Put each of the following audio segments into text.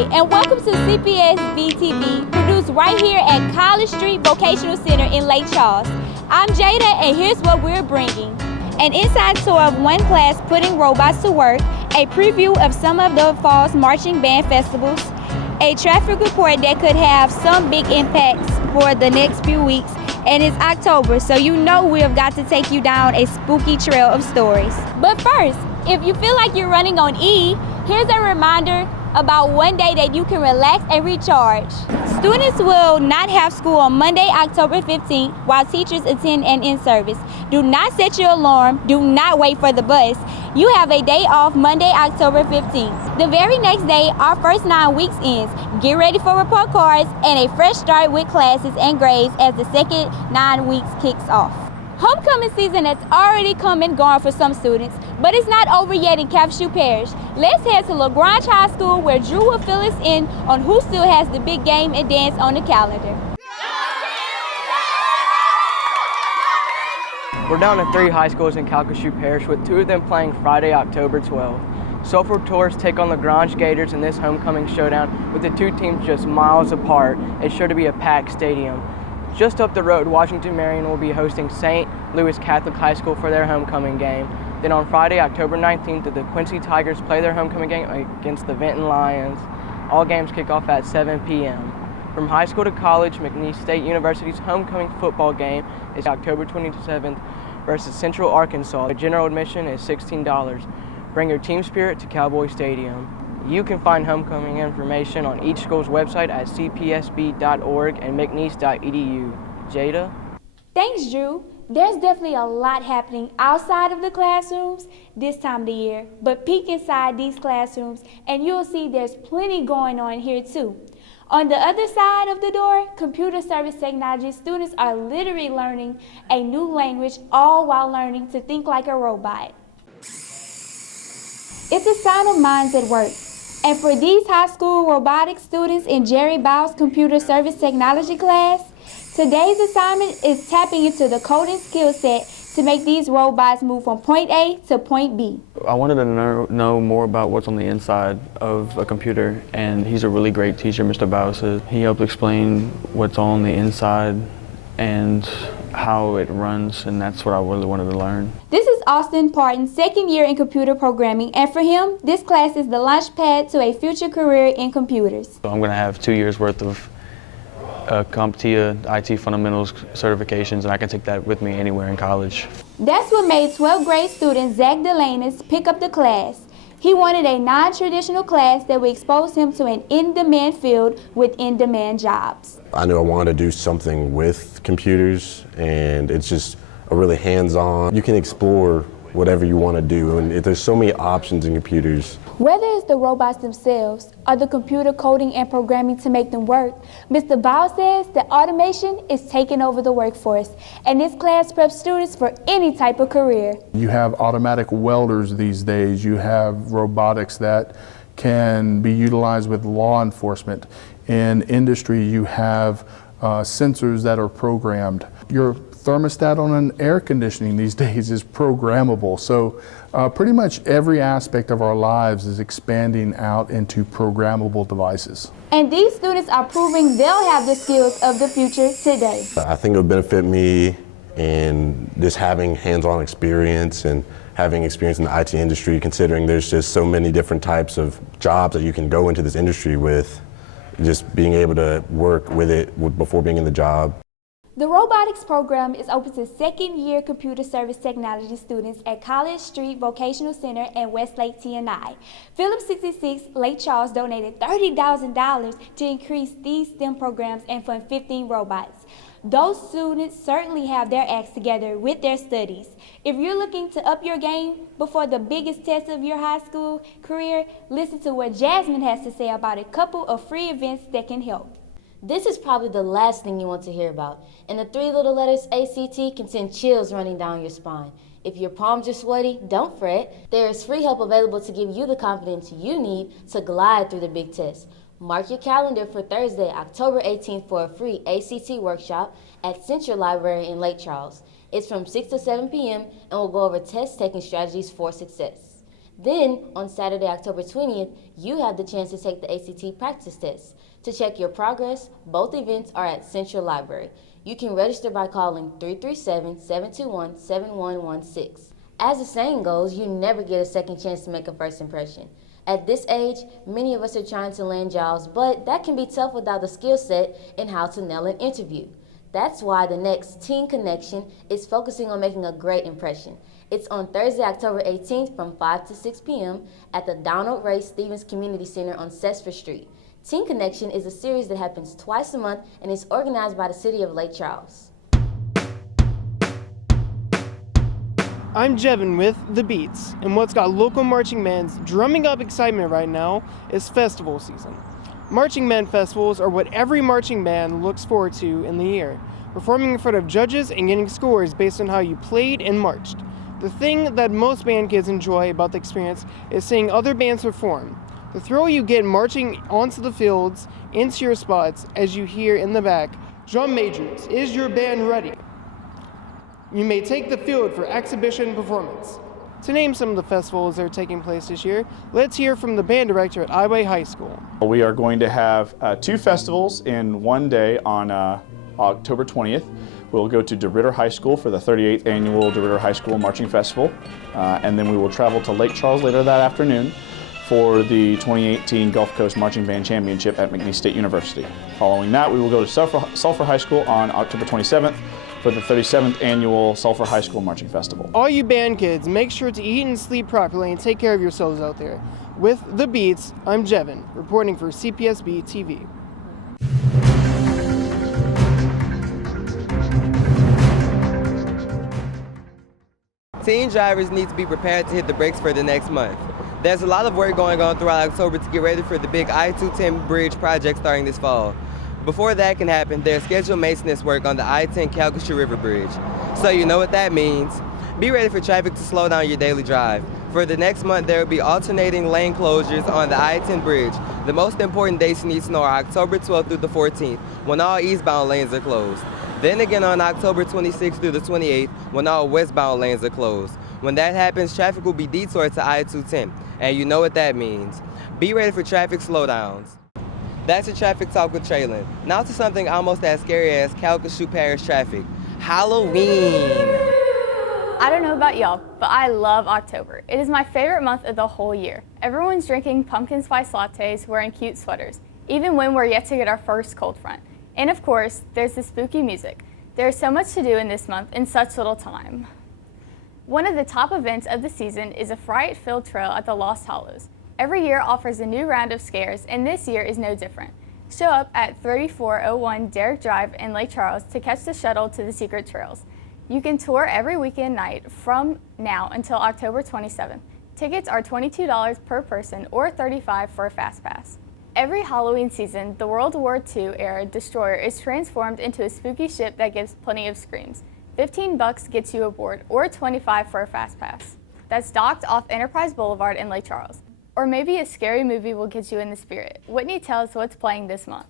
Ahoy, and welcome to CPSB-TV, produced right here at College Street Vocational Center in Lake Charles. I'm Jada, and here's what we're bringing. An inside tour of one class putting robots to work, a preview of some of the fall's marching band festivals, a traffic report that could have some big impacts for the next few weeks, and it's October, so you know we've got to take you down a spooky trail of stories. But first, if you feel like you're running on E, here's a reminder about one day that you can relax and recharge. Students will not have school on Monday, October 15th, while teachers attend an in-service. Do not set your alarm. Do not wait for the bus. You have a day off Monday, October 15th. The very next day, our first 9 weeks ends. Get ready for report cards and a fresh start with classes and grades as the second 9 weeks kicks off. Homecoming season has already come and gone for some students, but it's not over yet in Calhoun Parish. Let's head to LaGrange High School where Drew will fill us in on who still has the big game and dance on the calendar. We're down to 3 high schools in Calhoun Parish, with 2 of them playing Friday, October 12th. Sulphur Tours take on LaGrange Gators in this homecoming showdown, with the 2 teams just miles apart. It's sure to be a packed stadium. Just up the road, Washington Marion will be hosting St. Louis Catholic High School for their homecoming game. Then on Friday, October 19th, the Quincy Tigers play their homecoming game against the Vinton Lions. All games kick off at 7 p.m. From high school to college, McNeese State University's homecoming football game is October 27th versus Central Arkansas. The general admission is $16. Bring your team spirit to Cowboy Stadium. You can find homecoming information on each school's website at cpsb.org and mcneese.edu. Jada? Thanks, Drew. There's definitely a lot happening outside of the classrooms this time of the year, but peek inside these classrooms and you'll see there's plenty going on here too. On the other side of the door, computer service technology students are literally learning a new language, all while learning to think like a robot. It's a sign of minds at work. And for these high school robotics students in Jerry Bow's computer service technology class, today's assignment is tapping into the coding skill set to make these robots move from point A to point B. I wanted to know more about what's on the inside of a computer, and he's a really great teacher, Mr. Bao says. He helped explain what's on the inside and how it runs, and that's what I really wanted to learn. This is Austin Parton's second year in computer programming, and for him, this class is the launch pad to a future career in computers. So I'm going to have 2 years worth of CompTIA IT fundamentals certifications, and I can take that with me anywhere in college. That's what made 12th grade student Zach Delanis pick up the class. He wanted a non-traditional class that would expose him to an in-demand field with in-demand jobs. I knew I wanted to do something with computers, and it's just a really hands-on. You can explore whatever you want to do, and there's so many options in computers. Whether it's the robots themselves or the computer coding and programming to make them work, Mr. Bao says that automation is taking over the workforce, and this class preps students for any type of career. You have automatic welders these days. You have robotics that can be utilized with law enforcement. In industry, you have sensors that are programmed. Your thermostat on an air conditioning these days is programmable. So pretty much every aspect of our lives is expanding out into programmable devices. And these students are proving they'll have the skills of the future today. I think it would benefit me in just having hands-on experience and having experience in the IT industry, considering there's just so many different types of jobs that you can go into this industry with, just being able to work with it before being in the job. The robotics program is open to second-year computer service technology students at College Street Vocational Center and Westlake T&I. Phillips 66 Lake Charles donated $30,000 to increase these STEM programs and fund 15 robots. Those students certainly have their acts together with their studies. If you're looking to up your game before the biggest test of your high school career, listen to what Jasmine has to say about a couple of free events that can help. This is probably the last thing you want to hear about, and the 3 little letters ACT can send chills running down your spine. If your palms are sweaty, don't fret. There is free help available to give you the confidence you need to glide through the big test. Mark your calendar for Thursday, October 18th for a free ACT workshop at Central Library in Lake Charles. It's from 6 to 7 p.m. and will go over test-taking strategies for success. Then, on Saturday, October 20th, you have the chance to take the ACT practice test. To check your progress, both events are at Central Library. You can register by calling 337-721-7116. As the saying goes, you never get a second chance to make a first impression. At this age, many of us are trying to land jobs, but that can be tough without the skill set and how to nail an interview. That's why the next Teen Connection is focusing on making a great impression. It's on Thursday, October 18th from 5 to 6 p.m. at the Donald Ray Stevens Community Center on Cessford Street. Teen Connection is a series that happens twice a month and is organized by the City of Lake Charles. I'm Jevin with The Beats, and what's got local marching bands drumming up excitement right now is festival season. Marching band festivals are what every marching band looks forward to in the year, performing in front of judges and getting scores based on how you played and marched. The thing that most band kids enjoy about the experience is seeing other bands perform. The thrill you get marching onto the fields, into your spots, as you hear in the back, "Drum majors, is your band ready?" You may take the field for exhibition performance. To name some of the festivals that are taking place this year, let's hear from the band director at Iway High School. We are going to have 2 festivals in one day on October 20th. We'll go to DeRidder High School for the 38th annual DeRidder High School Marching Festival, and then we will travel to Lake Charles later that afternoon for the 2018 Gulf Coast Marching Band Championship at McNeese State University. Following that, we will go to Sulphur High School on October 27th for the 37th annual Sulphur High School Marching Festival. All you band kids, make sure to eat and sleep properly and take care of yourselves out there. With The Beats, I'm Jevin, reporting for CPSB-TV. Teen drivers need to be prepared to hit the brakes for the next month. There's a lot of work going on throughout October to get ready for the big I-210 bridge project starting this fall. Before that can happen, there's scheduled maintenance work on the I-10 Calcasieu River Bridge. So you know what that means. Be ready for traffic to slow down your daily drive. For the next month, there will be alternating lane closures on the I-10 bridge. The most important dates you need to know are October 12th through the 14th, when all eastbound lanes are closed. Then again on October 26th through the 28th, when all westbound lanes are closed. When that happens, traffic will be detoured to I-210, and you know what that means. Be ready for traffic slowdowns. That's your traffic talk with Traylon. Now to something almost as scary as Calcasieu Parish traffic. Halloween! I don't know about y'all, but I love October. It is my favorite month of the whole year. Everyone's drinking pumpkin spice lattes, wearing cute sweaters, even when we're yet to get our first cold front. And of course, there's the spooky music. There's so much to do in this month in such little time. One of the top events of the season is a fright-filled trail at the Lost Hollows. Every year offers a new round of scares, and this year is no different. Show up at 3401 Derrick Drive in Lake Charles to catch the shuttle to the secret trails. You can tour every weekend night from now until October 27th. Tickets are $22 per person or $35 for a fast pass. Every Halloween season, the World War II era destroyer is transformed into a spooky ship that gives plenty of screams. $15 gets you aboard, or $25 for a fast pass. That's docked off Enterprise Boulevard in Lake Charles. Or maybe a scary movie will get you in the spirit. Whitney tells what's playing this month.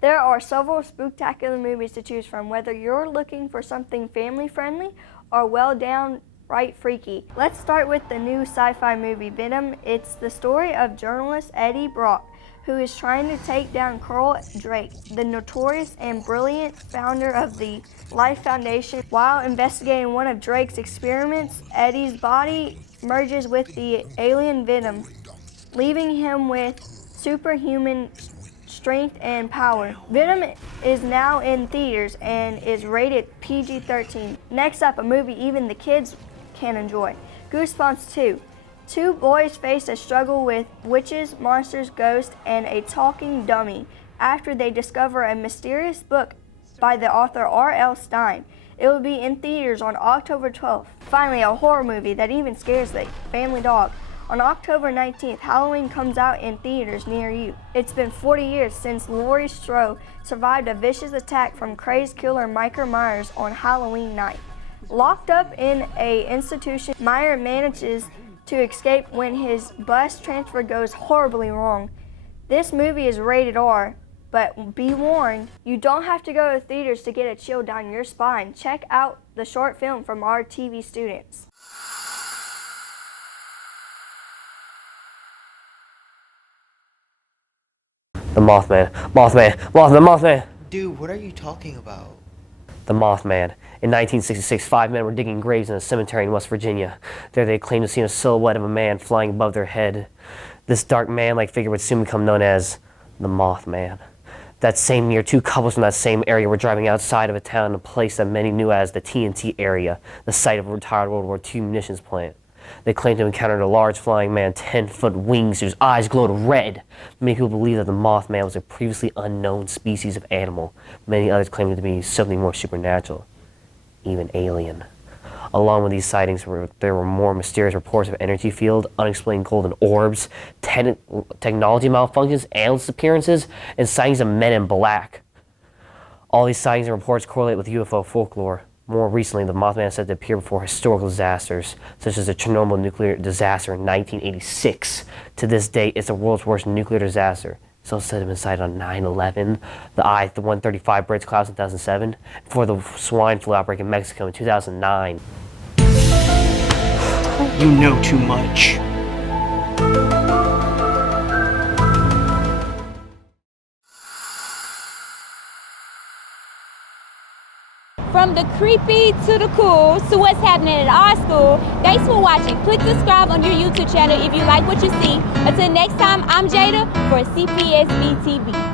There are several spooktacular movies to choose from, whether you're looking for something family-friendly or well downright freaky. Let's start with the new sci-fi movie, Venom. It's the story of journalist Eddie Brock, who is trying to take down Carl Drake, the notorious and brilliant founder of the Life Foundation. While investigating one of Drake's experiments, Eddie's body merges with the alien Venom, leaving him with superhuman strength and power. Venom is now in theaters and is rated PG-13. Next up, a movie even the kids can enjoy, Goosebumps 2. Two boys face a struggle with witches, monsters, ghosts, and a talking dummy after they discover a mysterious book by the author R.L. Stein. It will be in theaters on October 12th. Finally, a horror movie that even scares the family dog. On October 19th, Halloween comes out in theaters near you. It's been 40 years since Laurie Strode survived a vicious attack from crazed killer Micah Myers on Halloween night. Locked up in an institution, Myers manages to escape when his bus transfer goes horribly wrong. This movie is rated R, but be warned, you don't have to go to theaters to get a chill down your spine. Check out the short film from our TV students. Mothman. Mothman. Mothman. Mothman. Dude, what are you talking about? The Mothman. In 1966, 5 men were digging graves in a cemetery in West Virginia. There they claimed to see a silhouette of a man flying above their head. This dark man-like figure would soon become known as the Mothman. That same year, 2 couples from that same area were driving outside of a town in a place that many knew as the TNT area, the site of a retired World War II munitions plant. They claimed to have encountered a large flying man, 10-foot wings whose eyes glowed red. Many people believe that the Mothman was a previously unknown species of animal. Many others claimed it to be something more supernatural, even alien. Along with these sightings, there were more mysterious reports of energy field, unexplained golden orbs, technology malfunctions, alien disappearances, and sightings of men in black. All these sightings and reports correlate with UFO folklore. More recently, the Mothman is said to appear before historical disasters, such as the Chernobyl nuclear disaster in 1986. To this date, it's the world's worst nuclear disaster. It's also said to have been sighted on 9/11, the I-135 bridge collapse in 2007, before the swine flu outbreak in Mexico in 2009. You know too much. From the creepy to the cool to what's happening at our school, thanks for watching. Click subscribe on your YouTube channel if you like what you see. Until next time, I'm Jada for CPSB-TV.